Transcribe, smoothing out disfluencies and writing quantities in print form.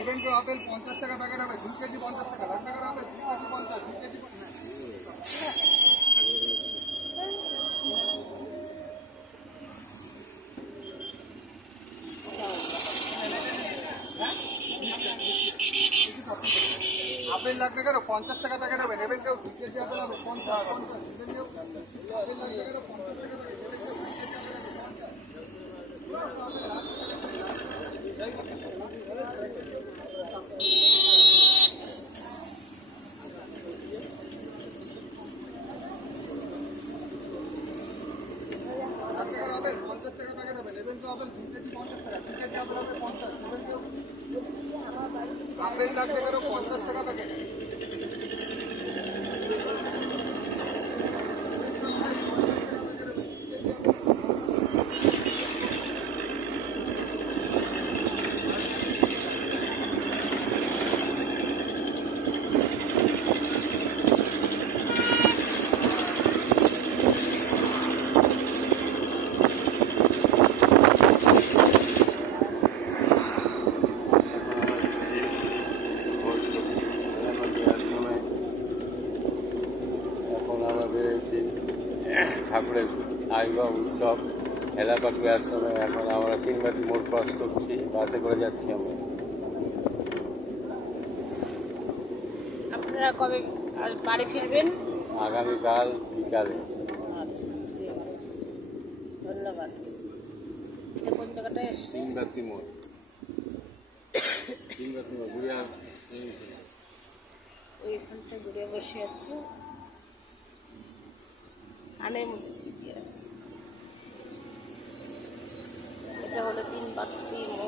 নেবেন কেউ আপেল 50 টাকা প্যাকেট হবে, 2 কেজি 50 টাকা, 10 টাকার আপেল 2 কেজি 50, 2 কেজি আপেল লাগবে কেন 50 টাকা প্যাকেট হবে, নেবেন কেউ 2 কেজি আপেল হবে 50, 50 নেবেন কেউ আপেল লাগবে কেন 50 টাকা প্যাকেট, নেবেন কেউ 2 কেজি আপেল হবে 50। আপেল 50 টাকা প্যাকেট হবে, নেবেন কেউ আপেল 2 কেজি 50 টাকা, 2 কেজি আপেল হবে 50, নেবেন কেউ আপেল লাগবে কেন 50 টাকা প্যাকেট। ঠাকুরের আবির্ভাব উৎসব হেলাপাকুড়ে আশ্রমে। এখন আমরা 3 বাটি মোড় ক্রস করছি, বাসে করে যাচ্ছি আমরা। আপনারা কবে বাড়ি ফিরবেন? আগামীকাল বিকালে। ধন্যবাদ। এটা কোন জায়গাটায় এসছে? 3 বাটি মোড়, 3 বাটি মোড় ঘুরিয়া ওইখানটায় ঘুরে বসে আছে কানের মধ্যে। এটা হলো 3 বাটি মোড়।